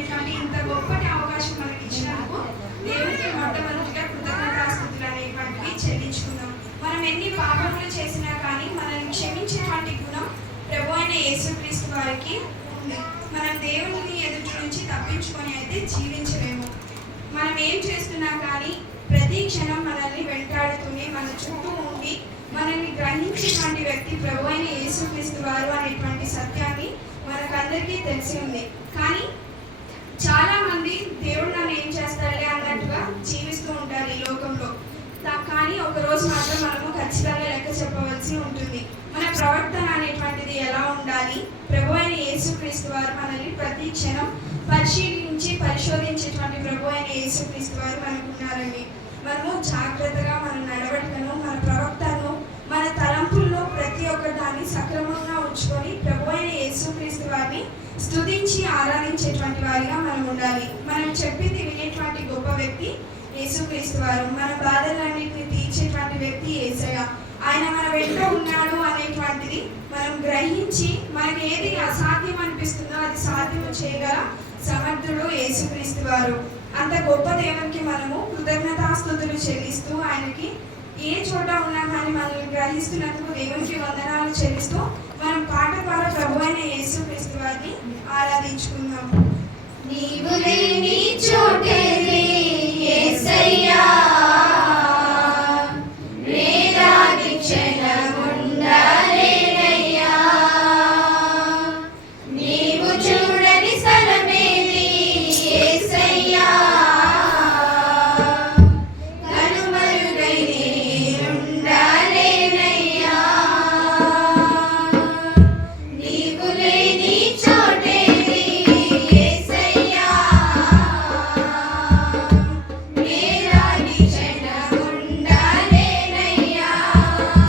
ఇట్లాంటి ఇంత గొప్పటి అవకాశం మనకి ఇచ్చినందుకు దేవునికి మొట్టమొదటిగా కృతజ్ఞతాస్తుతులు అనేటువంటివి చెల్లించుకుందాం. మనం ఎన్ని పాపములు చేసినా కానీ మనల్ని క్షమించేటువంటి గుణం ప్రభు అయిన యేసుక్రీస్తు వారికి ఉంది. మనం దేవుని ఎదుటి నుంచి తప్పించుకొని అయితే జీవించలేము. మనం ఏం చేస్తున్నా కానీ ప్రతి క్షణం మనల్ని వెంటాడుతూనే మన చుట్టూ ఉండి మనల్ని గ్రహించేటువంటి వ్యక్తి ప్రభు అయిన యేసుక్రీస్తు వారు అనేటువంటి సత్యాన్ని మనకందరికీ తెలిసి ఉంది. కానీ చాలా మంది దేవుడు నన్ను ఏం చేస్తాడులే అన్నట్టుగా జీవిస్తూ ఉంటారు ఈ లోకంలో. కానీ ఒకరోజు మాత్రం మనము ఖచ్చితంగా లెక్క చెప్పవలసి ఉంటుంది. మన ప్రవర్తన అనేటువంటిది ఎలా ఉండాలి? ప్రభు అయిన యేసుక్రీస్తు వారు మనల్ని ప్రతి క్షణం పరిశోధించేటువంటి ప్రభు అయిన యేసుక్రీస్తు వారు మనకు ఉన్నారండి. మనము జాగ్రత్తగా మన నడవడికను, మన ప్రవర్తనను, మన తలంపుల్లో ప్రతి ఒక్క దాన్ని సక్రమంగా ఉంచుకొని ప్రభు అయిన యేసుక్రీస్తు వారిని స్తుతించి ఆరాధించేటువంటి వారిగా మనం ఉండాలి. మనం చెప్పింది వినేటువంటి గొప్ప వ్యక్తి యేసుక్రీస్తు వారు. మన బాధలన్నింటినీ తీర్చేటువంటి వ్యక్తి యేసయ్య. ఆయన మన వెంట ఉన్నాడు అనేటువంటిది మనం గ్రహించి మనకి ఏది అసాధ్యం అనిపిస్తుందో అది సాధ్యం చేయగల సమర్థుడు యేసుక్రీస్తు వారు. అంత గొప్ప దేవునికి మనము కృతజ్ఞతాస్తుతులు చెల్లిస్తూ ఆయనకి ఏ చోట ఉన్నా కానీ మనల్ని గ్రహిస్తున్నందుకు దేవునికి వందనాలు చెల్లిస్తూ మనం పాట ద్వారా ప్రభు అయిన యేసుక్రీస్తు వారిని ఆరాధించుకుందాం. నీవు లేని చోటే యేసయ్యా